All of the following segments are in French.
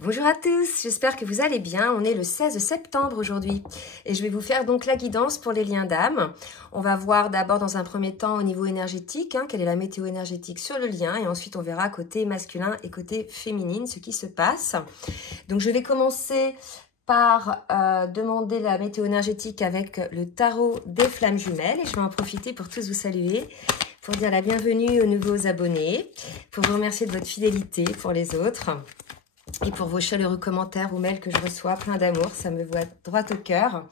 Bonjour à tous, j'espère que vous allez bien. On est le 16 septembre aujourd'hui et je vais vous faire donc la guidance pour les liens d'âme. On va voir d'abord dans un premier temps au niveau énergétique, quelle est la météo énergétique sur le lien, et ensuite on verra côté masculin et côté féminine ce qui se passe. Donc je vais commencer par demander la météo énergétique avec le tarot des flammes jumelles et je vais en profiter pour tous vous saluer, pour dire la bienvenue aux nouveaux abonnés, pour vous remercier de votre fidélité pour les autres. Et pour vos chaleureux commentaires ou mails que je reçois, plein d'amour, ça me voit droit au cœur.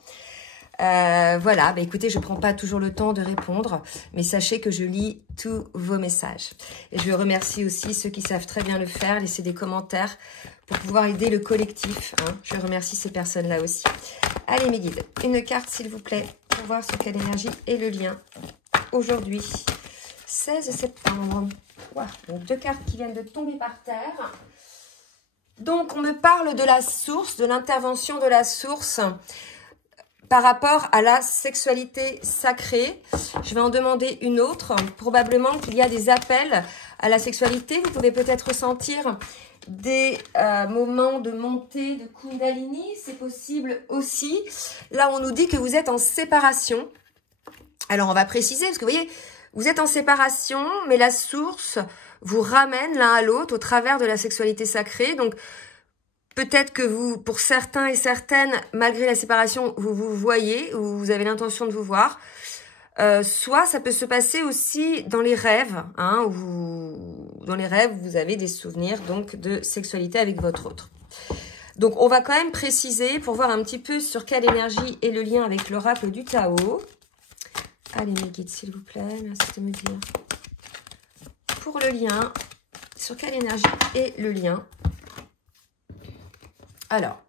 Voilà, écoutez, je ne prends pas toujours le temps de répondre, mais sachez que je lis tous vos messages. Et je remercie aussi ceux qui savent très bien le faire, laisser des commentaires pour pouvoir aider le collectif. Je remercie ces personnes-là aussi. Allez mes guides, une carte s'il vous plaît, pour voir sur quelle énergie est le lien aujourd'hui. 16 septembre. Wow. Donc 2 cartes qui viennent de tomber par terre. Donc, on me parle de la source, de l'intervention de la source par rapport à la sexualité sacrée. Je vais en demander une autre. Probablement qu'il y a des appels à la sexualité. Vous pouvez peut-être ressentir des moments de montée de Kundalini. C'est possible aussi. Là, on nous dit que vous êtes en séparation. Alors, on va préciser parce que vous voyez, vous êtes en séparation, mais la source vous ramène l'un à l'autre au travers de la sexualité sacrée. Donc, peut-être que vous, pour certains et certaines, malgré la séparation, vous vous voyez ou vous avez l'intention de vous voir. Soit ça peut se passer aussi dans les rêves, où dans les rêves, vous avez des souvenirs donc de sexualité avec votre autre. Donc, on va quand même préciser pour voir un petit peu sur quelle énergie est le lien avec l'oracle du Tao. Allez, mes guides, s'il vous plaît, merci de me dire. Pour le lien, sur quelle énergie est le lien? Alors,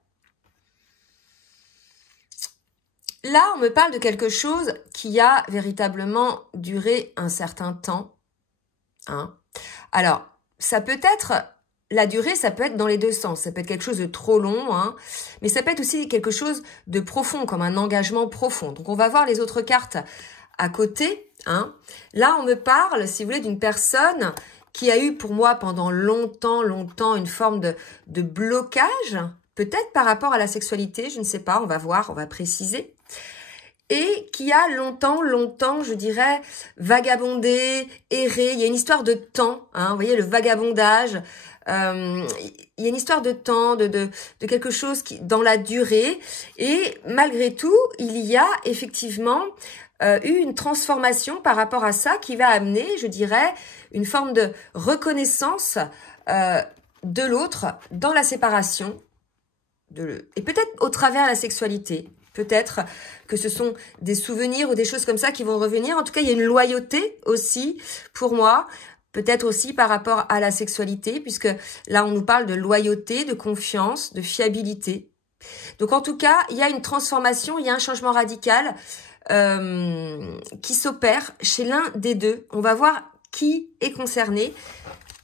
là, on me parle de quelque chose qui a véritablement duré un certain temps. Alors, ça peut être, la durée, ça peut être dans les deux sens. Ça peut être quelque chose de trop long, mais ça peut être aussi quelque chose de profond, comme un engagement profond. Donc, on va voir les autres cartes à côté. Là, on me parle, si vous voulez, d'une personne qui a eu pour moi pendant longtemps une forme de blocage, peut-être par rapport à la sexualité, je ne sais pas, on va voir, on va préciser, et qui a longtemps, je dirais, vagabondé, erré. Il y a une histoire de temps, vous voyez, le vagabondage. Il y a une histoire de temps, de quelque chose qui dans la durée, et malgré tout, il y a effectivement eu une transformation par rapport à ça qui va amener, je dirais, une forme de reconnaissance de l'autre dans la séparation, et peut-être au travers de la sexualité. Peut-être que ce sont des souvenirs ou des choses comme ça qui vont revenir. En tout cas, il y a une loyauté aussi pour moi, peut-être aussi par rapport à la sexualité, puisque là, on nous parle de loyauté, de confiance, de fiabilité. Donc, en tout cas, il y a une transformation, il y a un changement radical qui s'opère chez l'un des deux. On va voir qui est concerné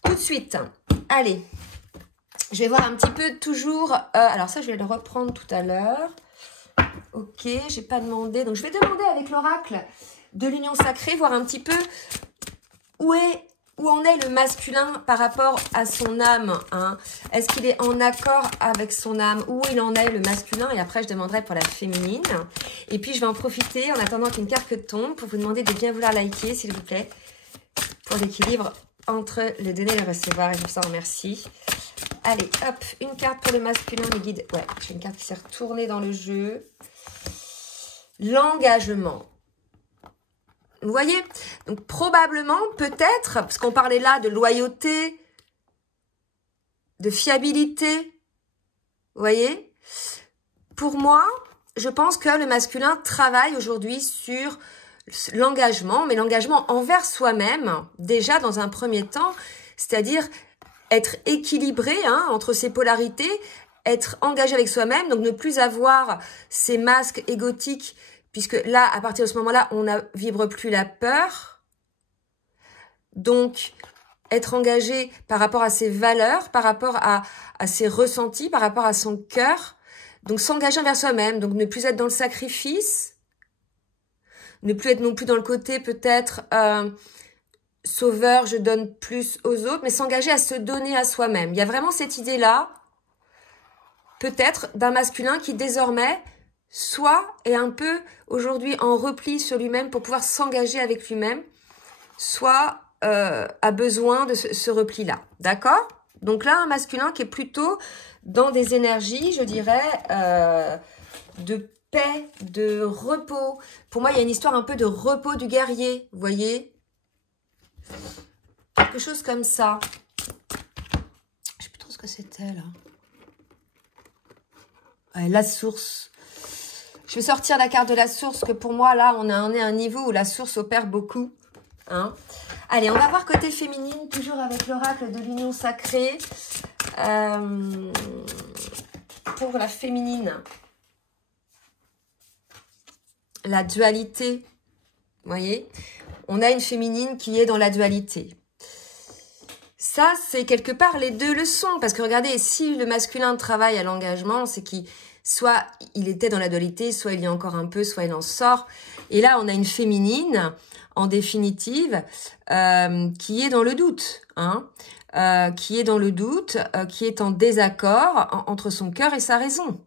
tout de suite. Allez, je vais voir un petit peu toujours... alors ça, je vais le reprendre tout à l'heure. Ok, j'ai pas demandé. Donc, je vais demander avec l'oracle de l'union sacrée, voir un petit peu où en est le masculin par rapport à son âme. Est-ce qu'il est en accord avec son âme? Où il en est le masculin? Et après, je demanderai pour la féminine. Et puis, je vais en profiter en attendant qu'une carte tombe pour vous demander de bien vouloir liker, s'il vous plaît, pour l'équilibre entre le donner et le recevoir. Et je vous en remercie. Allez, hop, une carte pour le masculin, les guides. Ouais, j'ai une carte qui s'est retournée dans le jeu. L'engagement. Vous voyez? Donc, probablement, peut-être, parce qu'on parlait là de loyauté, de fiabilité. Vous voyez? Pour moi, je pense que le masculin travaille aujourd'hui sur l'engagement, mais l'engagement envers soi-même, déjà dans un premier temps, c'est-à-dire être équilibré entre ces polarités, être engagé avec soi-même, donc ne plus avoir ces masques égotiques, puisque là, à partir de ce moment-là, on ne vibre plus la peur. Donc, être engagé par rapport à ses valeurs, par rapport à ses ressentis, par rapport à son cœur. Donc, s'engager envers soi-même, donc ne plus être dans le sacrifice, ne plus être non plus dans le côté peut-être sauveur, je donne plus aux autres, mais s'engager à se donner à soi-même. Il y a vraiment cette idée-là peut-être d'un masculin qui désormais soit est un peu aujourd'hui en repli sur lui-même pour pouvoir s'engager avec lui-même, soit a besoin de ce repli-là. D'accord? Donc là, un masculin qui est plutôt dans des énergies, je dirais, de paix, de repos. Pour moi, il y a une histoire un peu de repos du guerrier, vous voyez? Quelque chose comme ça. Je sais plus trop ce que c'était, là. Ouais, la source. Je vais sortir la carte de la source, que pour moi, là, on est à un niveau où la source opère beaucoup. Hein. Allez, on va voir côté féminine, toujours avec l'oracle de l'union sacrée. Pour la féminine, la dualité, vous voyez, on a une féminine qui est dans la dualité. Ça, c'est quelque part les deux leçons, parce que regardez, si le masculin travaille à l'engagement, c'est qu'il soit il était dans la dualité, soit il y a encore un peu, soit il en sort. Et là, on a une féminine, en définitive, qui est dans le doute, hein, qui est dans le doute, qui est en désaccord entre son cœur et sa raison.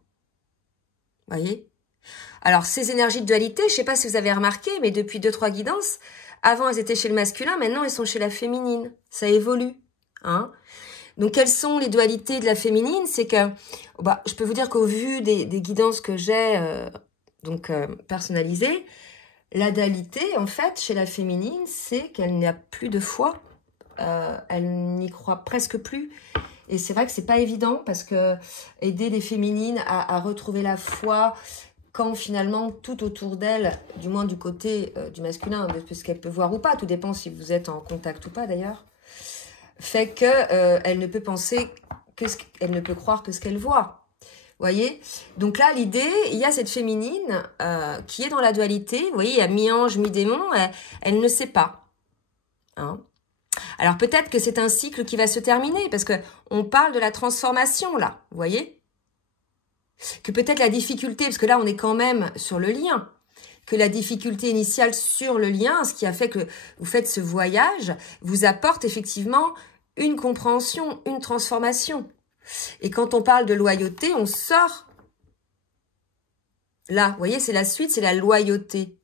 Voyez? Alors, ces énergies de dualité, je ne sais pas si vous avez remarqué, mais depuis 2-3 guidances, avant elles étaient chez le masculin, maintenant elles sont chez la féminine. Ça évolue. Hein? Donc, quelles sont les dualités de la féminine? C'est que, bah, je peux vous dire qu'au vu des guidances que j'ai personnalisées, la dualité, en fait, chez la féminine, c'est qu'elle n'a plus de foi. Elle n'y croit presque plus. Et c'est vrai que c'est pas évident parce que aider les féminines à retrouver la foi quand finalement tout autour d'elle, du moins du côté du masculin, de ce qu'elle peut voir ou pas, tout dépend si vous êtes en contact ou pas d'ailleurs, fait que elle ne peut penser elle ne peut croire que ce qu'elle voit. Voyez, donc là, l'idée, il y a cette féminine qui est dans la dualité. Vous voyez, il y a mi-ange, mi-démon. Elle ne sait pas. Hein? Alors, peut-être que c'est un cycle qui va se terminer parce que on parle de la transformation, là. Vous voyez? Que peut-être la difficulté, parce que là, on est quand même sur le lien, que la difficulté initiale sur le lien, ce qui a fait que vous faites ce voyage, vous apporte effectivement une compréhension, une transformation. Et quand on parle de loyauté, on sort. Là, vous voyez, c'est la suite, c'est la loyauté,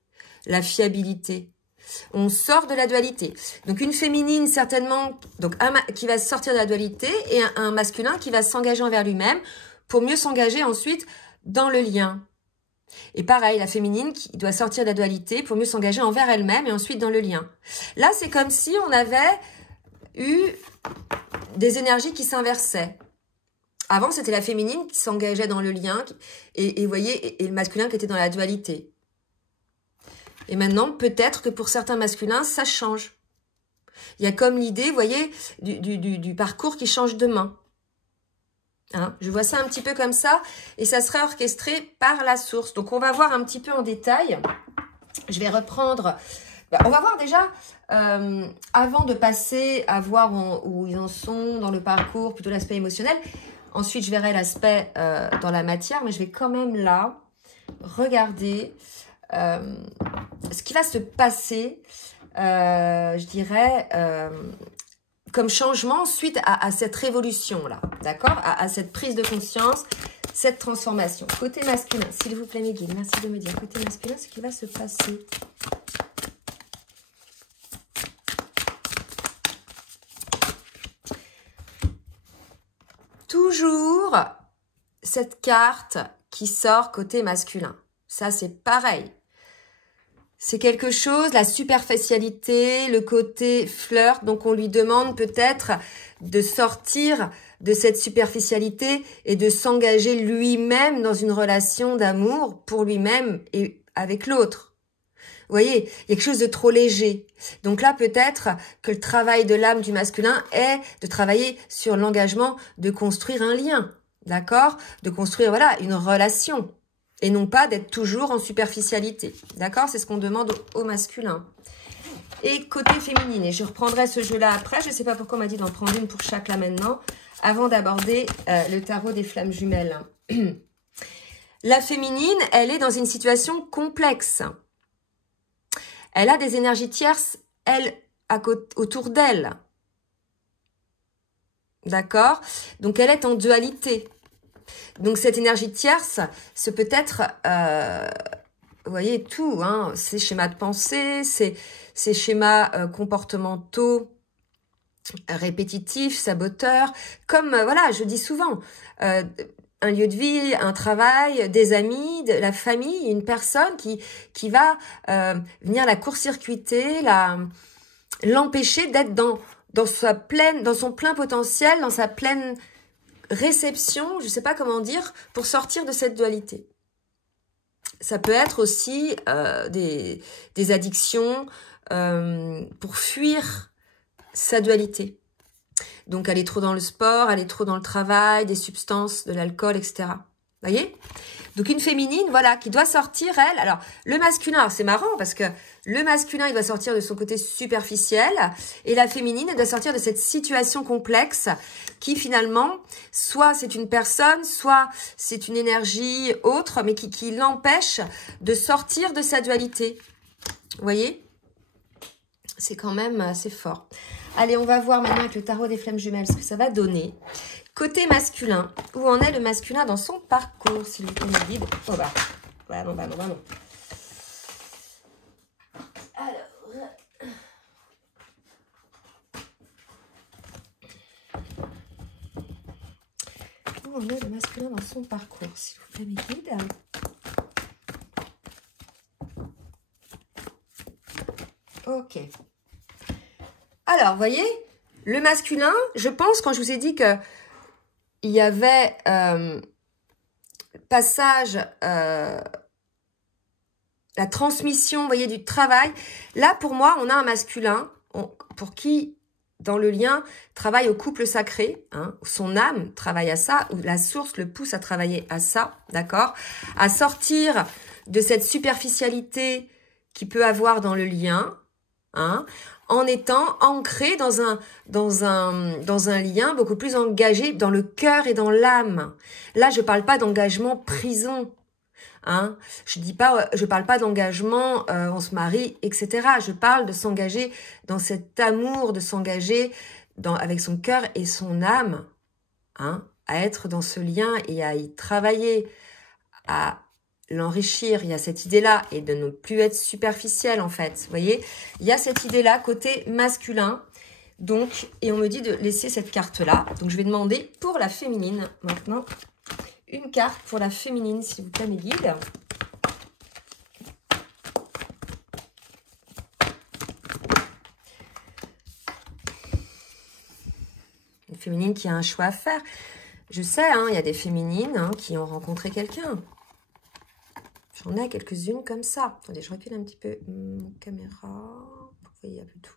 la fiabilité. On sort de la dualité. Donc, une féminine, certainement, donc qui va sortir de la dualité et un masculin qui va s'engager envers lui-même pour mieux s'engager ensuite dans le lien. Et pareil, la féminine qui doit sortir de la dualité pour mieux s'engager envers elle-même et ensuite dans le lien. Là, c'est comme si on avait eu des énergies qui s'inversaient. Avant, c'était la féminine qui s'engageait dans le lien et vous voyez, et le masculin qui était dans la dualité. Et maintenant, peut-être que pour certains masculins, ça change. Il y a comme l'idée, vous voyez, du parcours qui change de main. Hein, je vois ça un petit peu comme ça et ça sera orchestré par la source. Donc, on va voir un petit peu en détail. Je vais reprendre... On va voir déjà, avant de passer à voir où ils en sont dans le parcours, plutôt l'aspect émotionnel. Ensuite, je verrai l'aspect dans la matière, mais je vais quand même là regarder ce qui va se passer, je dirais, comme changement suite à cette révolution-là, d'accord, à cette prise de conscience, cette transformation. Côté masculin, s'il vous plaît, mes guides, merci de me dire. Côté masculin, ce qui va se passer. Toujours cette carte qui sort côté masculin. Ça, c'est pareil. C'est quelque chose, la superficialité, le côté flirt. Donc, on lui demande peut-être de sortir de cette superficialité et de s'engager lui-même dans une relation d'amour pour lui-même et avec l'autre. Vous voyez, il y a quelque chose de trop léger. Donc là, peut-être que le travail de l'âme du masculin est de travailler sur l'engagement de construire un lien, d'accord? De construire, voilà, une relation. Et non pas d'être toujours en superficialité. D'accord? C'est ce qu'on demande au masculin. Et côté féminine, et je reprendrai ce jeu-là après. Je ne sais pas pourquoi on m'a dit d'en prendre une pour chaque là maintenant, avant d'aborder le tarot des flammes jumelles. La féminine, elle est dans une situation complexe. Elle a des énergies tierces, elle, autour d'elle. D'accord? Donc, elle est en dualité. Donc, cette énergie tierce, ce peut être, vous voyez, tout, hein, ces schémas de pensée, ces schémas comportementaux répétitifs, saboteurs, comme, voilà, je dis souvent, un lieu de vie, un travail, des amis, de la famille, une personne qui va venir la court-circuiter, l'empêcher d'être dans son plein potentiel, dans sa pleine réception, je ne sais pas comment dire, pour sortir de cette dualité. Ça peut être aussi des addictions pour fuir sa dualité. Donc, aller trop dans le sport, aller trop dans le travail, des substances, de l'alcool, etc. Vous voyez? Donc, une féminine, voilà, qui doit sortir, elle. Alors, le masculin, c'est marrant parce que le masculin, il doit sortir de son côté superficiel et la féminine, elle doit sortir de cette situation complexe qui, finalement, soit c'est une personne, soit c'est une énergie autre, mais qui l'empêche de sortir de sa dualité. Vous voyez? C'est quand même assez fort. Allez, on va voir maintenant avec le tarot des flammes jumelles ce que ça va donner. Côté masculin, où en est le masculin dans son parcours, s'il vous plaît, me guide. Oh bah, non. Alors, où en est le masculin dans son parcours, s'il vous plaît, me guide. Ok. Alors, vous voyez, le masculin, je pense, quand je vous ai dit que il y avait passage, la transmission, vous voyez, du travail. Là, pour moi, on a un masculin pour qui, dans le lien, travaille au couple sacré. Hein, son âme travaille à ça, ou la source le pousse à travailler à ça, d'accord? À sortir de cette superficialité qu'il peut avoir dans le lien, hein, en étant ancré dans un lien beaucoup plus engagé dans le cœur et dans l'âme. Là, je parle pas d'engagement prison. Hein. Je parle pas d'engagement, on se marie, etc. Je parle de s'engager dans cet amour, de s'engager avec son cœur et son âme, hein, à être dans ce lien et à y travailler, à l'enrichir. Il y a cette idée-là et de ne plus être superficiel en fait. Vous voyez, il y a cette idée-là côté masculin. Donc, et on me dit de laisser cette carte-là. Donc, je vais demander pour la féminine maintenant. Une carte pour la féminine, s'il vous plaît, mes guides. Une féminine qui a un choix à faire. Je sais, hein, il y a des féminines hein, qui ont rencontré quelqu'un. J'en ai quelques-unes comme ça. Attendez, je recule un petit peu mon caméra. Vous voyez plus tout.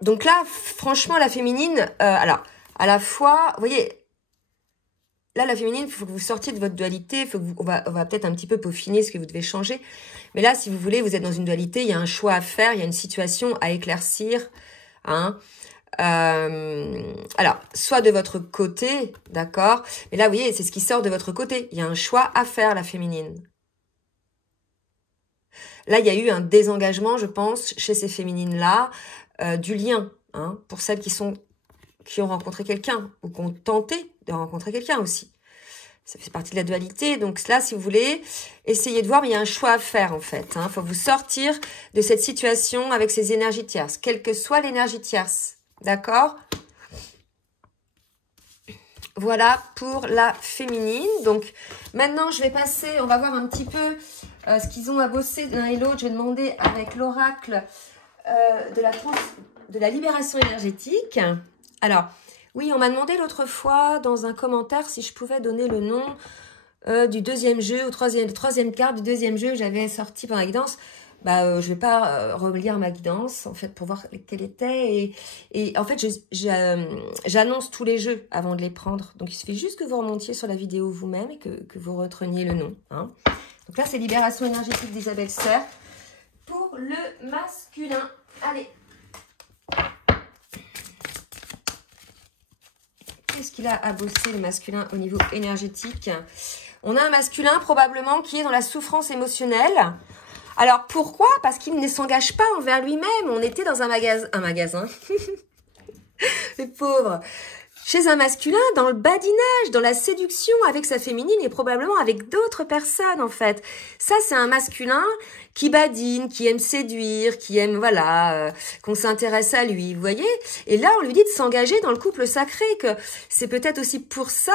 Donc là, franchement, la féminine, alors, à la fois, vous voyez, là, la féminine, il faut que vous sortiez de votre dualité. On va peut-être un petit peu peaufiner ce que vous devez changer. Mais là, si vous voulez, vous êtes dans une dualité, il y a un choix à faire, il y a une situation à éclaircir. Hein. Alors, soit de votre côté, d'accord, mais là, vous voyez, c'est ce qui sort de votre côté. Il y a un choix à faire, la féminine. Là, il y a eu un désengagement, je pense, chez ces féminines-là, du lien, hein, pour celles qui ont rencontré quelqu'un, ou qui ont tenté de rencontrer quelqu'un aussi. Ça fait partie de la dualité. Donc là, si vous voulez, essayez de voir, mais il y a un choix à faire, en fait. Il faut vous sortir de cette situation avec ces énergies tierces, quelle que soit l'énergie tierce. D'accord? Voilà pour la féminine. Donc, maintenant, je vais passer, on va voir un petit peu ce qu'ils ont à bosser l'un et l'autre. Je vais demander avec l'oracle de la libération énergétique. Alors, oui, on m'a demandé l'autre fois dans un commentaire si je pouvais donner le nom du deuxième jeu, ou troisième carte du deuxième jeu que j'avais sorti pendant la guidance. Je vais pas relire ma guidance en fait pour voir quelle était et en fait j'annonce tous les jeux avant de les prendre, donc il suffit juste que vous remontiez sur la vidéo vous-même et que vous retreniez le nom, hein. Donc là c'est libération énergétique d'Isabelle Serre pour le masculin. Allez, qu'est-ce qu'il a à bosser le masculin au niveau énergétique? On a un masculin probablement qui est dans la souffrance émotionnelle. Alors, pourquoi? Parce qu'il ne s'engage pas envers lui-même. On était dans un magasin. Les pauvres. chez un masculin dans le badinage, dans la séduction avec sa féminine et probablement avec d'autres personnes en fait. Ça c'est un masculin qui badine, qui aime séduire, qui aime voilà qu'on s'intéresse à lui, vous voyez. Et là on lui dit de s'engager dans le couple sacré, que c'est peut-être aussi pour ça.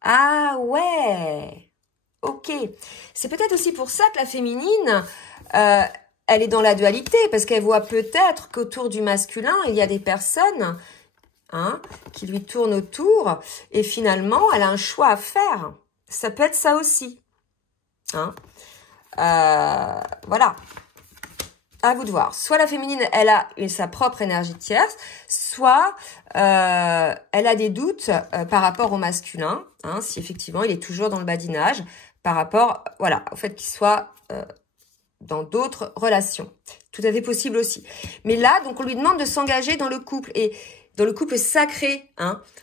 Ah ouais, ok. C'est peut-être aussi pour ça que la féminine, elle est dans la dualité, parce qu'elle voit peut-être qu'autour du masculin il y a des personnes qui lui tourne autour, et finalement, elle a un choix à faire. Ça peut être ça aussi. Voilà. À vous de voir. Soit la féminine, elle a sa propre énergie tierce, soit elle a des doutes par rapport au masculin, si effectivement il est toujours dans le badinage, par rapport, voilà, au fait qu'il soit dans d'autres relations. Tout à fait possible aussi. Mais là, donc, on lui demande de s'engager dans le couple, et dans le couple sacré,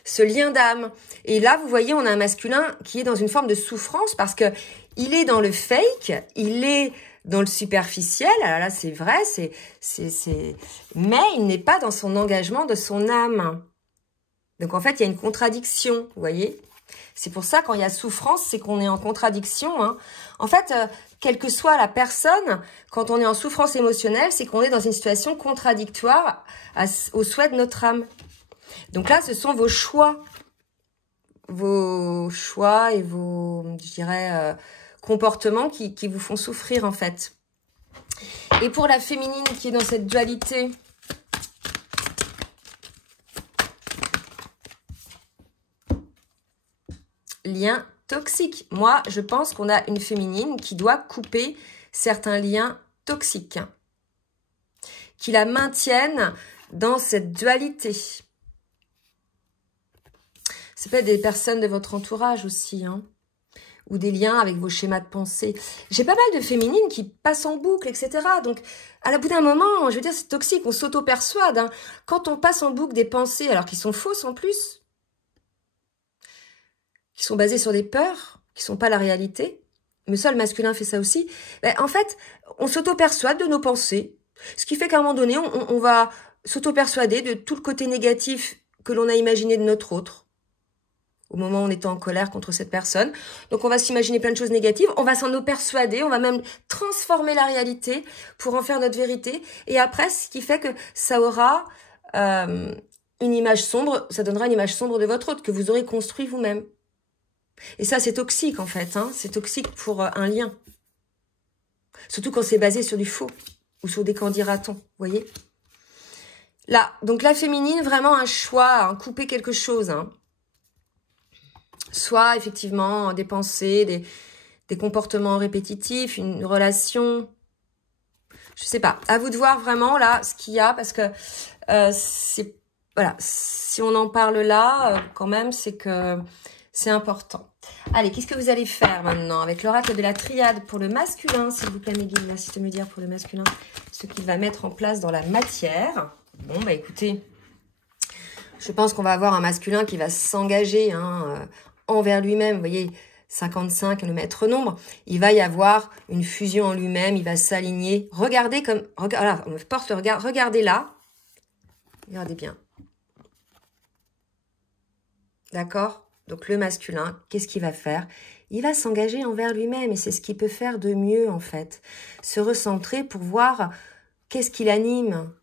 ce lien d'âme. Et là, vous voyez, on a un masculin qui est dans une forme de souffrance parce que il est dans le fake, il est dans le superficiel. Alors là, c'est vrai, mais il n'est pas dans son engagement de son âme. Donc, en fait, il y a une contradiction, vous voyez. C'est pour ça, quand il y a souffrance, c'est qu'on est en contradiction. En fait, quelle que soit la personne, quand on est en souffrance émotionnelle, c'est qu'on est dans une situation contradictoire au souhait de notre âme. Donc là, ce sont vos choix et vos, je dirais, comportements qui vous font souffrir, en fait. Et pour la féminine qui est dans cette dualité, lien toxique. Moi, je pense qu'on a une féminine qui doit couper certains liens toxiques, qui la maintiennent dans cette dualité. C'est peut-être des personnes de votre entourage aussi, ou des liens avec vos schémas de pensée. J'ai pas mal de féminines qui passent en boucle, etc. Donc, à la bout d'un moment, je veux dire, c'est toxique, on s'auto-persuade. Quand on passe en boucle des pensées, alors qu'ils sont fausses en plus, qui sont basées sur des peurs, qui sont pas la réalité, mais ça, le masculin fait ça aussi, en fait, on s'auto-persuade de nos pensées, ce qui fait qu'à un moment donné, on va s'auto-persuader de tout le côté négatif que l'on a imaginé de notre autre, au moment où on était en colère contre cette personne. Donc, on va s'imaginer plein de choses négatives, on va s'en persuader, on va même transformer la réalité pour en faire notre vérité, et après, ce qui fait que ça aura une image sombre, ça donnera une image sombre de votre autre, que vous aurez construit vous-même. Et ça, c'est toxique, en fait. C'est toxique pour un lien. Surtout quand c'est basé sur du faux. Ou sur des qu'en dira-t-on, vous voyez. Là, donc la féminine, vraiment un choix, couper quelque chose. Soit, effectivement, des pensées, des comportements répétitifs, une relation. Je sais pas. À vous de voir vraiment, là, ce qu'il y a. Parce que, voilà, si on en parle là, quand même, c'est que c'est important. Allez, qu'est-ce que vous allez faire maintenant avec l'oracle de la triade pour le masculin, s'il vous plaît, mes guides, l'assiste me dire pour le masculin ce qu'il va mettre en place dans la matière. Bon, bah écoutez, je pense qu'on va avoir un masculin qui va s'engager envers lui-même. Vous voyez, 55, le maître nombre. Il va y avoir une fusion en lui-même, il va s'aligner. Regardez comme... Voilà, on me porte le regard. Regardez là. Regardez bien. D'accord ? Donc, le masculin, qu'est-ce qu'il va faire? Il va s'engager envers lui-même et c'est ce qu'il peut faire de mieux, en fait. Se recentrer pour voir qu'est-ce qui l'anime,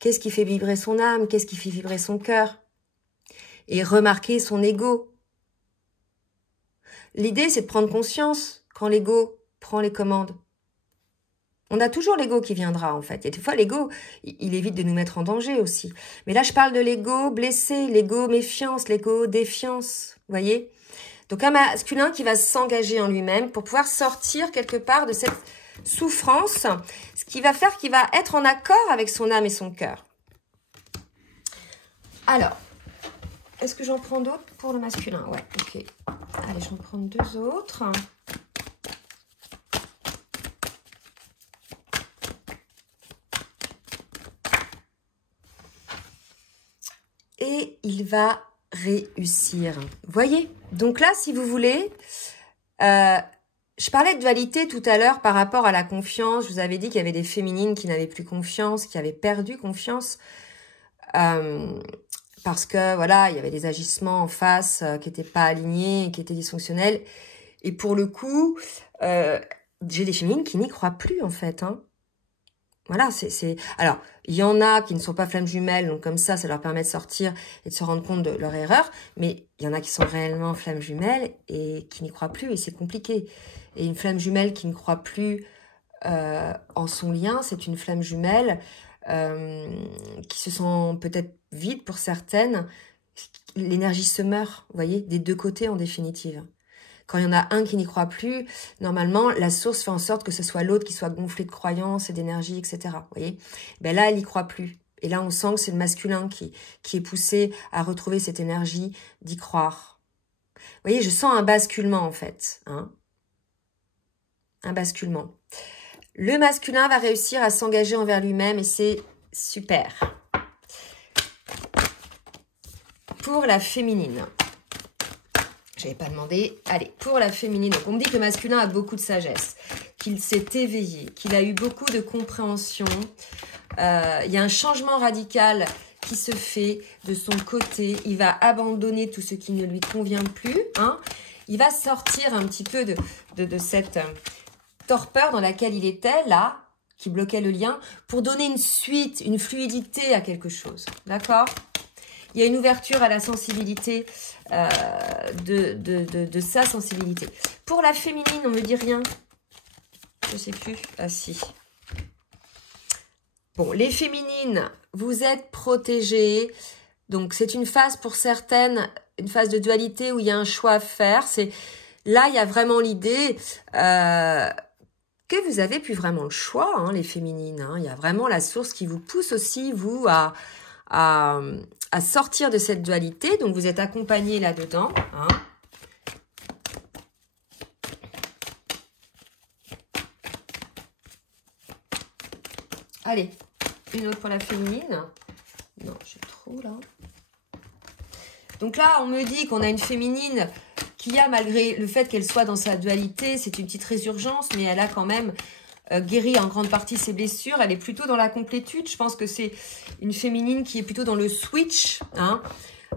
qu'est-ce qui fait vibrer son âme, qu'est-ce qui fait vibrer son cœur. Et remarquer son ego. L'idée, c'est de prendre conscience quand l'ego prend les commandes. On a toujours l'ego qui viendra, en fait. Et des fois, l'ego, il évite de nous mettre en danger aussi. Mais là, je parle de l'ego blessé, l'ego méfiance, l'ego défiance. Vous voyez? Donc, un masculin qui va s'engager en lui-même pour pouvoir sortir quelque part de cette souffrance, ce qui va faire qu'il va être en accord avec son âme et son cœur. Alors, est-ce que j'en prends d'autres pour le masculin? Ouais, ok. Allez, je vais en prendre deux autres. Et il va réussir. Vous voyez? Donc là, si vous voulez, je parlais de dualité tout à l'heure par rapport à la confiance. Je vous avais dit qu'il y avait des féminines qui n'avaient plus confiance, qui avaient perdu confiance. parce que, voilà, il y avait des agissements en face qui n'étaient pas alignés, qui étaient dysfonctionnels. Et pour le coup, j'ai des féminines qui n'y croient plus, en fait, hein. Voilà, Alors, il y en a qui ne sont pas flammes jumelles, donc comme ça leur permet de sortir et de se rendre compte de leur erreur. Mais il y en a qui sont réellement flammes jumelles et qui n'y croient plus, et c'est compliqué. Et une flamme jumelle qui ne croit plus en son lien, c'est une flamme jumelle qui se sent peut-être vide pour certaines. L'énergie se meurt, vous voyez, des deux côtés en définitive. Quand il y en a un qui n'y croit plus, normalement, la source fait en sorte que ce soit l'autre qui soit gonflé de croyances et d'énergie, etc. Vous voyez, ben là, elle n'y croit plus. Et là, on sent que c'est le masculin qui est poussé à retrouver cette énergie d'y croire. Vous voyez, je sens un basculement, en fait. Hein, un basculement. Le masculin va réussir à s'engager envers lui-même et c'est super. Pour la féminine. Je n'avais pas demandé. Allez, pour la féminine. Donc, on me dit que le masculin a beaucoup de sagesse, qu'il s'est éveillé, qu'il a eu beaucoup de compréhension. Il y a un changement radical qui se fait de son côté. Il va abandonner tout ce qui ne lui convient plus. Hein. Il va sortir un petit peu de cette torpeur dans laquelle il était, là, qui bloquait le lien, pour donner une suite, une fluidité à quelque chose. D'accord ? Il y a une ouverture à la sensibilité, de sa sensibilité. Pour la féminine, on me dit rien. Je sais plus. Ah si. Bon, les féminines, vous êtes protégées. Donc, c'est une phase pour certaines, une phase de dualité où il y a un choix à faire. Là, il y a vraiment l'idée que vous avez plus vraiment le choix, hein, les féminines. Hein. Il y a vraiment la source qui vous pousse aussi, vous, à sortir de cette dualité. Donc, vous êtes accompagné là-dedans. Hein. Allez, une autre pour la féminine. Non, j'ai trop là. Donc là, on me dit qu'on a une féminine qui a, malgré le fait qu'elle soit dans sa dualité, c'est une petite résurgence, mais elle a quand même guéri en grande partie ses blessures. Elle est plutôt dans la complétude. Je pense que c'est une féminine qui est plutôt dans le switch. Hein.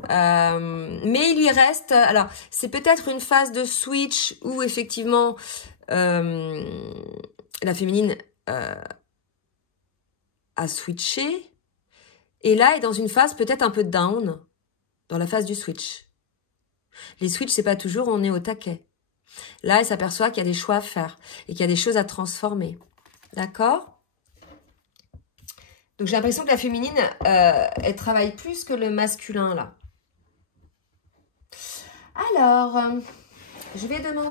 Mais il lui reste... Alors, c'est peut-être une phase de switch où, effectivement, la féminine a switché. Et là, est dans une phase peut-être un peu down, dans la phase du switch. Les switches, c'est pas toujours on est au taquet. Là, elle s'aperçoit qu'il y a des choix à faire et qu'il y a des choses à transformer. D'accord ? Donc, j'ai l'impression que la féminine, elle travaille plus que le masculin, là. Alors, je vais demander...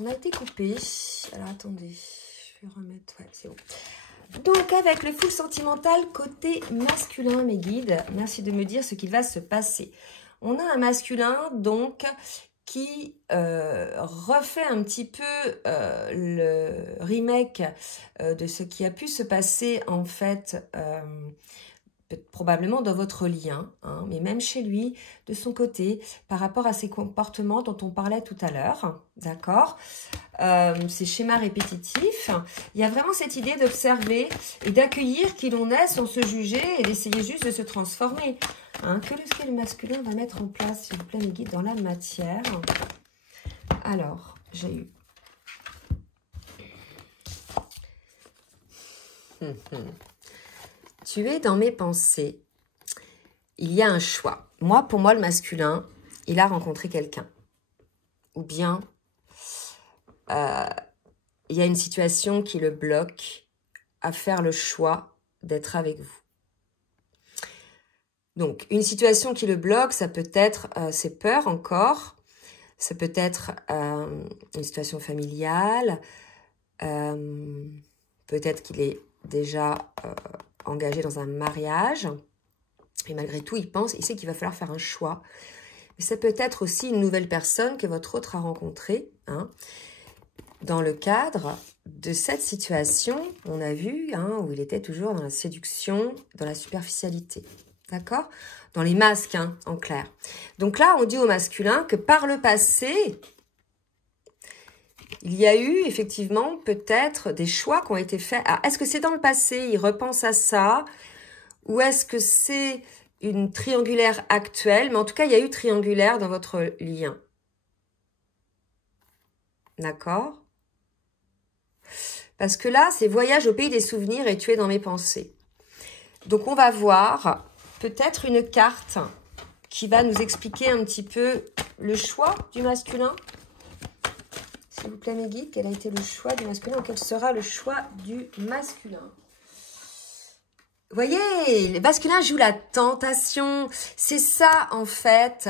On a été coupé. Alors, attendez. Je vais remettre... Ouais, c'est bon. Donc, avec le full sentimental côté masculin, mes guides, merci de me dire ce qu'il va se passer. On a un masculin, donc, qui refait un petit peu le remake de ce qui a pu se passer, en fait, probablement dans votre lien, hein, mais même chez lui, de son côté, par rapport à ses comportements dont on parlait tout à l'heure, d'accord, ces schémas répétitifs, il y a vraiment cette idée d'observer et d'accueillir qui l'on est sans se juger et d'essayer juste de se transformer. Hein, que le masculin va mettre en place, s'il vous plaît, mes guides, dans la matière. Alors, j'ai eu... Tu es dans mes pensées. Il y a un choix. Pour moi, le masculin, il a rencontré quelqu'un. Ou bien, il y a une situation qui le bloque à faire le choix d'être avec vous. Donc, une situation qui le bloque, ça peut être ses peurs encore. Ça peut être une situation familiale. Peut-être qu'il est déjà... engagé dans un mariage, et malgré tout, il sait qu'il va falloir faire un choix. Mais ça peut être aussi une nouvelle personne que votre autre a rencontrée, hein, dans le cadre de cette situation, on a vu, hein, où il était toujours dans la séduction, dans la superficialité, d'accord? Dans les masques, hein, en clair. Donc là, on dit au masculin que par le passé, il y a eu effectivement peut-être des choix qui ont été faits. Est-ce que c'est dans le passé, il repense à ça, ou est-ce que c'est une triangulaire actuelle? Mais en tout cas, il y a eu triangulaire dans votre lien. D'accord? Parce que là, c'est voyage au pays des souvenirs et tu es dans mes pensées. Donc, on va voir peut-être une carte qui va nous expliquer un petit peu le choix du masculin. S'il vous plaît, mes guides, quel a été le choix du masculin ou quel sera le choix du masculin? Vous voyez, le masculin joue la tentation. C'est ça, en fait,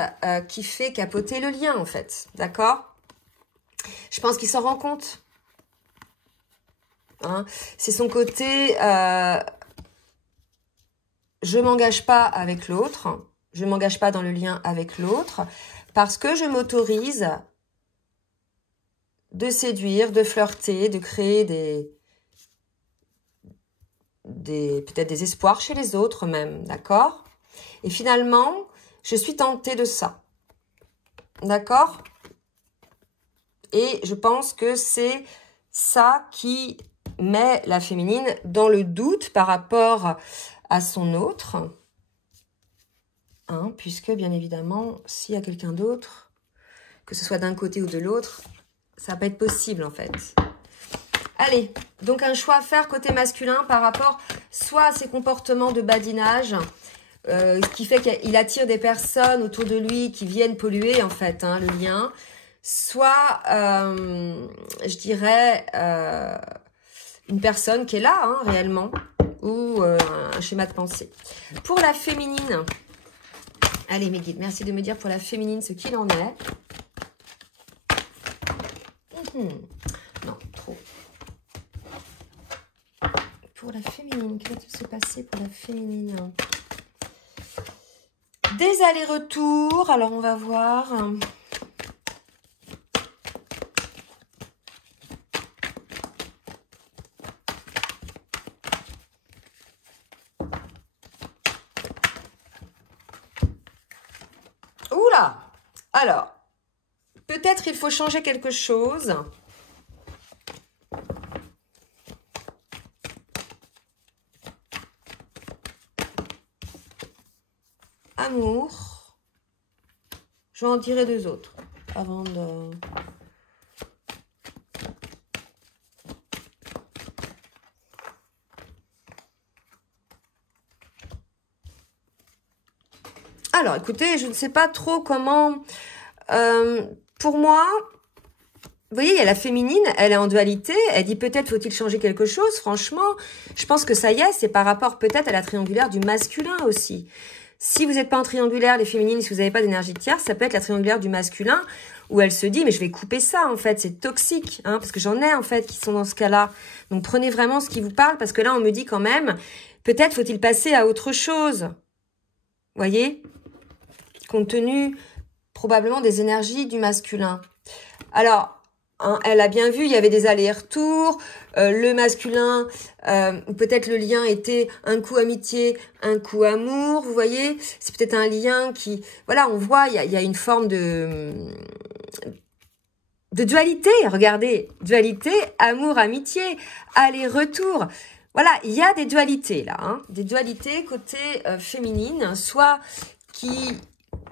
qui fait capoter le lien, en fait. D'accord? Je pense qu'il s'en rend compte. Hein? C'est son côté, je ne m'engage pas avec l'autre. Je ne m'engage pas dans le lien avec l'autre. Parce que je m'autorise de séduire, de flirter, de créer peut-être des espoirs chez les autres même, d'accord? Et finalement, je suis tentée de ça, d'accord? Et je pense que c'est ça qui met la féminine dans le doute par rapport à son autre, hein, puisque bien évidemment, s'il y a quelqu'un d'autre, que ce soit d'un côté ou de l'autre, ça va pas être possible en fait. Allez, donc un choix à faire côté masculin par rapport soit à ses comportements de badinage, ce qui fait qu'il attire des personnes autour de lui qui viennent polluer en fait hein, le lien, soit je dirais une personne qui est là hein, réellement, ou un schéma de pensée. Pour la féminine, allez mes guides, merci de me dire pour la féminine ce qu'il en est. Non, trop. Pour la féminine, que va-t-il se passer pour la féminine? Des allers-retours, alors on va voir. Oula! Alors, peut-être il faut changer quelque chose. Amour. Je vais en tirer deux autres avant de... Alors, écoutez, je ne sais pas trop comment... pour moi, vous voyez, il y a la féminine, elle est en dualité. Elle dit peut-être faut-il changer quelque chose. Franchement, je pense que ça y est, c'est par rapport peut-être à la triangulaire du masculin aussi. Si vous n'êtes pas en triangulaire, les féminines, si vous n'avez pas d'énergie tierce, ça peut être la triangulaire du masculin où elle se dit, mais je vais couper ça, en fait, c'est toxique, hein, parce que j'en ai, en fait, qui sont dans ce cas-là. Donc, prenez vraiment ce qui vous parle, parce que là, on me dit quand même, peut-être faut-il passer à autre chose. Vous voyez? Compte tenu, probablement, des énergies du masculin. Alors, hein, elle a bien vu, il y avait des allers-retours, le masculin, ou peut-être le lien était un coup amitié, un coup amour, vous voyez, c'est peut-être un lien qui, voilà, on voit, il y a une forme de dualité, regardez, dualité, amour, amitié, aller-retour, voilà, il y a des dualités là, hein, des dualités côté féminine, soit qui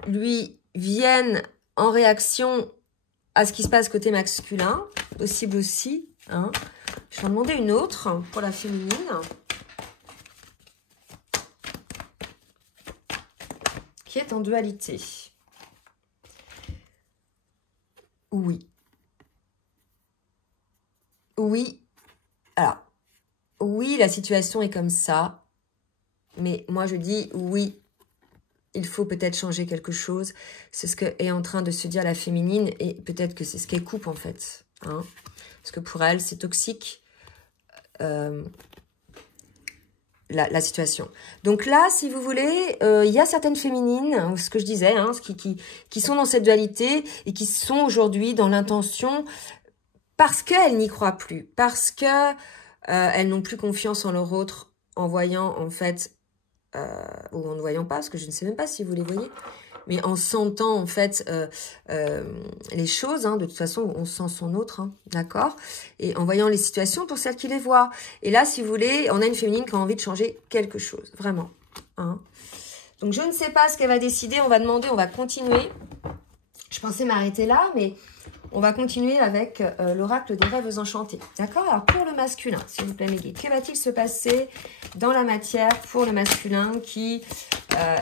lui viennent en réaction à ce qui se passe côté masculin, possible aussi. Hein. Je vais en demander une autre pour la féminine. Qui est en dualité. Oui. Oui. Alors, oui, la situation est comme ça. Mais moi, je dis oui. Il faut peut-être changer quelque chose. C'est ce que est en train de se dire la féminine. Et peut-être que c'est ce qu'elle coupe, en fait. Hein. Parce que pour elle, c'est toxique. La situation. Donc là, si vous voulez, il y a certaines féminines, ce que je disais, hein, qui sont dans cette dualité et qui sont aujourd'hui dans l'intention parce qu'elles n'y croient plus. Parce que elles n'ont plus confiance en leur autre en voyant, en fait... ou en ne voyant pas, parce que je ne sais même pas si vous les voyez, mais en sentant en fait les choses, hein, de toute façon on sent son autre, hein, d'accord, et en voyant les situations pour celles qui les voient. Et là, si vous voulez, on a une féminine qui a envie de changer quelque chose, vraiment. Hein. Donc, je ne sais pas ce qu'elle va décider. On va demander, on va continuer. Je pensais m'arrêter là, mais on va continuer avec l'oracle des rêves enchantés. D'accord? Alors, pour le masculin, s'il vous plaît, mes guides, que va-t-il se passer dans la matière pour le masculin qui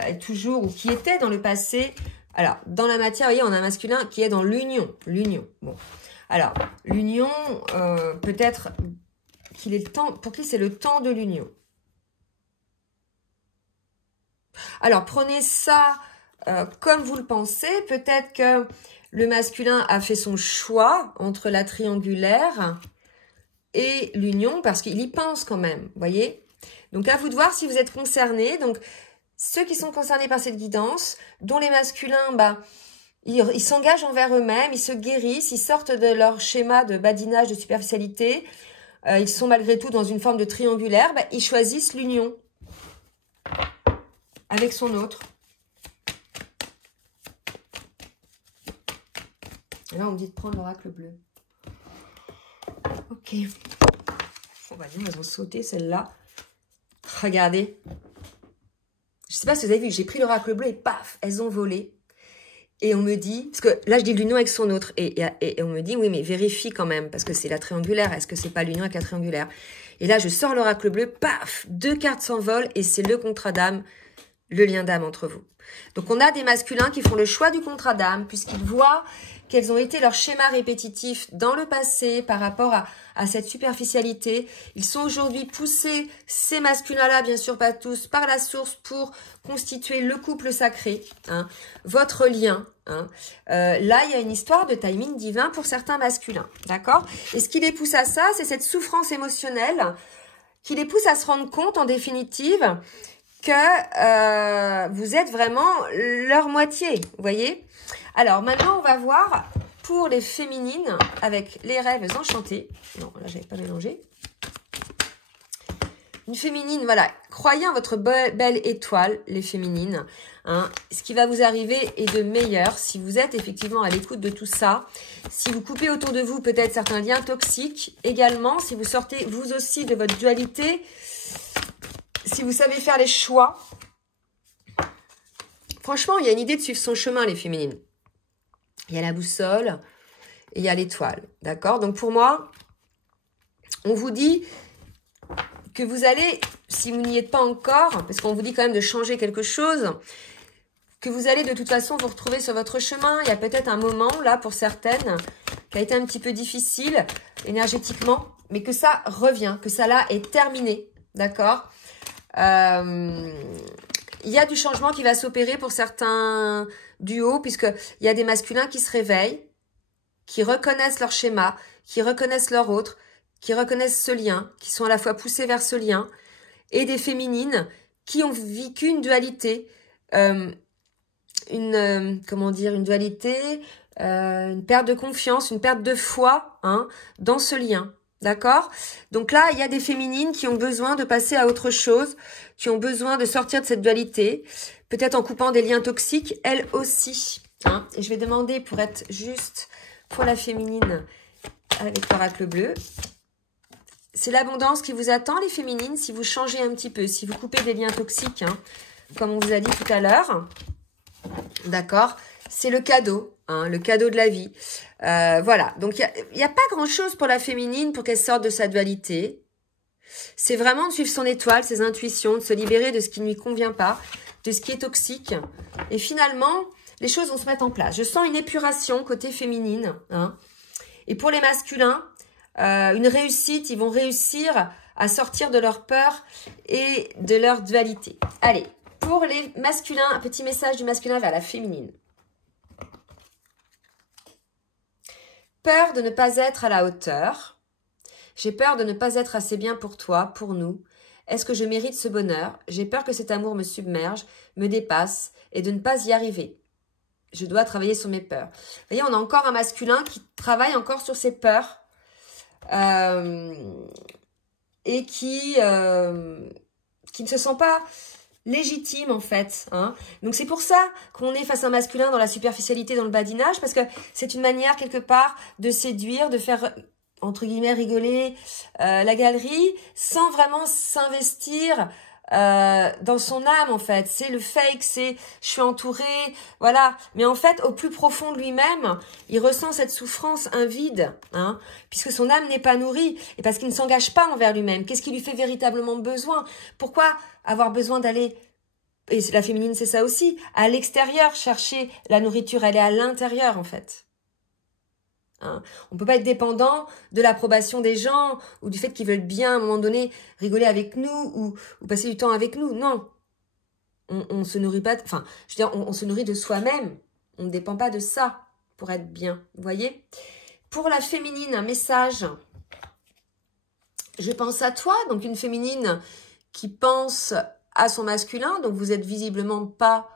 est toujours ou qui était dans le passé? Alors, dans la matière, vous voyez, on a un masculin qui est dans l'union. L'union. Bon. Alors, l'union, peut-être qu'il est le temps, pour qui c'est le temps de l'union? Alors, prenez ça comme vous le pensez. Peut-être que le masculin a fait son choix entre la triangulaire et l'union parce qu'il y pense quand même, vous voyez? Donc, à vous de voir si vous êtes concernés. Donc, ceux qui sont concernés par cette guidance, dont les masculins, bah, ils s'engagent envers eux-mêmes, ils se guérissent, ils sortent de leur schéma de badinage, de superficialité. Ils sont malgré tout dans une forme de triangulaire. Bah, ils choisissent l'union avec son autre. Et là, on me dit de prendre l'oracle bleu. Ok. On va dire, elles ont sauté celle-là. Regardez. Je ne sais pas si vous avez vu, j'ai pris l'oracle bleu et paf, elles ont volé. Et on me dit, parce que là, je dis l'union avec son autre. Et on me dit, oui, mais vérifie quand même, parce que c'est la triangulaire. Est-ce que c'est pas l'union avec la triangulaire? Et là, je sors l'oracle bleu, paf, 2 cartes s'envolent et c'est le contrat d'âme, le lien d'âme entre vous. Donc, on a des masculins qui font le choix du contrat d'âme, puisqu'ils voient quels ont été leurs schémas répétitifs dans le passé par rapport à cette superficialité. Ils sont aujourd'hui poussés, ces masculins-là, bien sûr pas tous, par la source pour constituer le couple sacré, hein, votre lien. Hein. Là, il y a une histoire de timing divin pour certains masculins, d'accord? Et ce qui les pousse à ça, c'est cette souffrance émotionnelle qui les pousse à se rendre compte, en définitive, que vous êtes vraiment leur moitié, vous voyez? Alors, maintenant, on va voir pour les féminines avec les rêves enchantés. Non, là, j'avais pas mélangé. Une féminine, voilà. Croyez en votre belle étoile, les féminines. Hein. Ce qui va vous arriver est de meilleur si vous êtes effectivement à l'écoute de tout ça. Si vous coupez autour de vous peut-être certains liens toxiques. Également, si vous sortez vous aussi de votre dualité. Si vous savez faire les choix. Franchement, il y a une idée de suivre son chemin, les féminines. Il y a la boussole et il y a l'étoile. D'accord? Donc, pour moi, on vous dit que vous allez, si vous n'y êtes pas encore, parce qu'on vous dit quand même de changer quelque chose, que vous allez de toute façon vous retrouver sur votre chemin. Il y a peut-être un moment, là, pour certaines, qui a été un petit peu difficile énergétiquement, mais que ça revient, que ça là est terminé. D'accord? Il y a du changement qui va s'opérer pour certains duos, puisqu'il y a des masculins qui se réveillent, qui reconnaissent leur schéma, qui reconnaissent leur autre, qui reconnaissent ce lien, qui sont à la fois poussés vers ce lien, et des féminines qui ont vécu une dualité, comment dire, une dualité, une perte de confiance, une perte de foi, hein, dans ce lien. D'accord? Donc là, il y a des féminines qui ont besoin de passer à autre chose, qui ont besoin de sortir de cette dualité, peut-être en coupant des liens toxiques, elles aussi. Hein. Et je vais demander, pour être juste pour la féminine avec l'oracle bleu, c'est l'abondance qui vous attend, les féminines, si vous changez un petit peu, si vous coupez des liens toxiques, hein, comme on vous a dit tout à l'heure. D'accord? C'est le cadeau, hein, le cadeau de la vie. Voilà, donc il n'y a pas grand-chose pour la féminine pour qu'elle sorte de sa dualité. C'est vraiment de suivre son étoile, ses intuitions, de se libérer de ce qui ne lui convient pas, de ce qui est toxique. Et finalement, les choses vont se mettre en place. Je sens une épuration côté féminine. Hein. Et pour les masculins, une réussite, ils vont réussir à sortir de leur peur et de leur dualité. Allez, pour les masculins, un petit message du masculin vers la féminine. Peur de ne pas être à la hauteur. J'ai peur de ne pas être assez bien pour toi, pour nous. Est-ce que je mérite ce bonheur? J'ai peur que cet amour me submerge, me dépasse et de ne pas y arriver. Je dois travailler sur mes peurs. Vous voyez, on a encore un masculin qui travaille encore sur ses peurs et qui ne se sent pas légitime en fait. Hein. Donc c'est pour ça qu'on est face à un masculin dans la superficialité, dans le badinage, parce que c'est une manière quelque part de séduire, de faire entre guillemets rigoler la galerie, sans vraiment s'investir dans son âme, en fait. C'est le fake, c'est je suis entourée, voilà. Mais en fait, au plus profond de lui-même, il ressent cette souffrance, un vide, hein, puisque son âme n'est pas nourrie, et parce qu'il ne s'engage pas envers lui-même. Qu'est-ce qui lui fait véritablement besoin? Pourquoi avoir besoin d'aller, et la féminine c'est ça aussi, à l'extérieur chercher la nourriture? Elle est à l'intérieur, en fait. Hein. On ne peut pas être dépendant de l'approbation des gens ou du fait qu'ils veulent bien à un moment donné rigoler avec nous ou passer du temps avec nous. Non, on se nourrit pas, enfin, je veux dire, on se nourrit de soi-même. On ne dépend pas de ça pour être bien, vous voyez. Pour la féminine, un message. Je pense à toi, donc une féminine qui pense à son masculin, donc vous êtes visiblement pas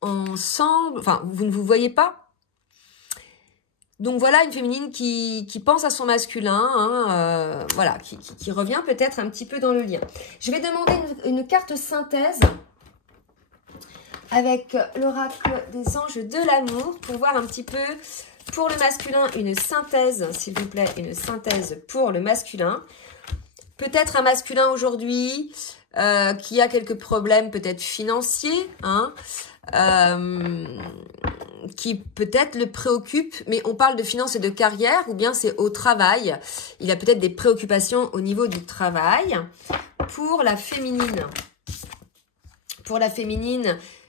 ensemble, enfin, vous ne vous voyez pas. Donc voilà, une féminine qui pense à son masculin, hein, voilà, qui revient peut-être un petit peu dans le lien. Je vais demander une carte synthèse avec l'oracle des anges de l'amour pour voir un petit peu pour le masculin une synthèse, s'il vous plaît, une synthèse pour le masculin. Peut-être un masculin aujourd'hui qui a quelques problèmes peut-être financiers, hein, qui peut-être le préoccupe, mais on parle de finances et de carrière, ou bien c'est au travail. Il a peut-être des préoccupations au niveau du travail. Pour la féminine,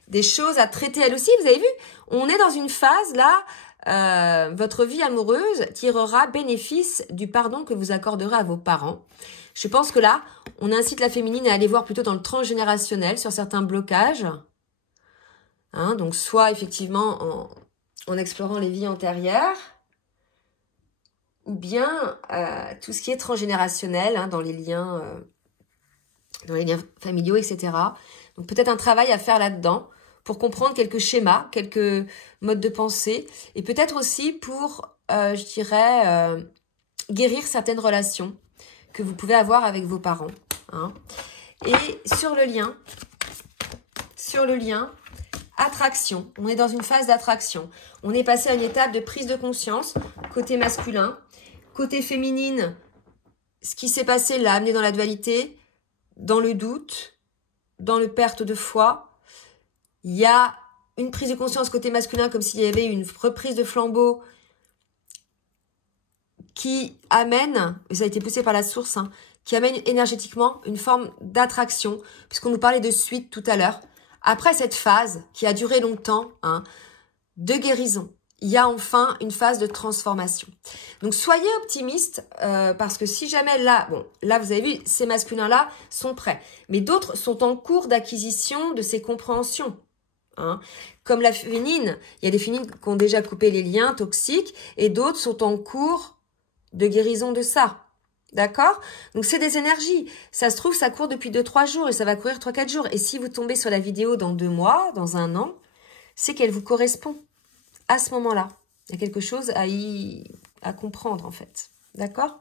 des choses à traiter elle aussi, vous avez vu, on est dans une phase là, votre vie amoureuse tirera bénéfice du pardon que vous accorderez à vos parents. Je pense que là, on incite la féminine à aller voir plutôt dans le transgénérationnel sur certains blocages. Hein, donc, soit effectivement en explorant les vies antérieures, ou bien tout ce qui est transgénérationnel, hein, dans les liens familiaux, etc. Donc, peut-être un travail à faire là-dedans pour comprendre quelques schémas, quelques modes de pensée, et peut-être aussi pour, je dirais, guérir certaines relations que vous pouvez avoir avec vos parents. Hein. Et sur le lien, attraction. On est dans une phase d'attraction. On est passé à une étape de prise de conscience, côté masculin. Côté féminine, ce qui s'est passé l'a amené dans la dualité, dans le doute, dans le perte de foi. Il y a une prise de conscience côté masculin, comme s'il y avait une reprise de flambeau qui amène, et ça a été poussé par la source, hein, qui amène énergétiquement une forme d'attraction, puisqu'on nous parlait de suite tout à l'heure. Après cette phase qui a duré longtemps, hein, de guérison, il y a enfin une phase de transformation. Donc soyez optimistes parce que si jamais là, bon, là vous avez vu, ces masculins-là sont prêts, mais d'autres sont en cours d'acquisition de ces compréhensions. Hein. Comme la féminine, il y a des féminines qui ont déjà coupé les liens toxiques et d'autres sont en cours de guérison de ça. D'accord? Donc, c'est des énergies. Ça se trouve, ça court depuis 2-3 jours et ça va courir 3-4 jours. Et si vous tombez sur la vidéo dans 2 mois, dans 1 an, c'est qu'elle vous correspond à ce moment-là. Il y a quelque chose à comprendre, en fait. D'accord?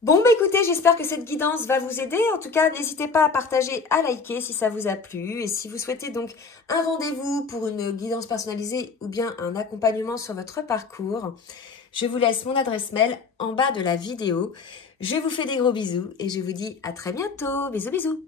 Bon, bah écoutez, j'espère que cette guidance va vous aider. En tout cas, n'hésitez pas à partager, à liker si ça vous a plu. Et si vous souhaitez donc un rendez-vous pour une guidance personnalisée ou bien un accompagnement sur votre parcours, je vous laisse mon adresse mail en bas de la vidéo. Je vous fais des gros bisous et je vous dis à très bientôt. Bisous, bisous.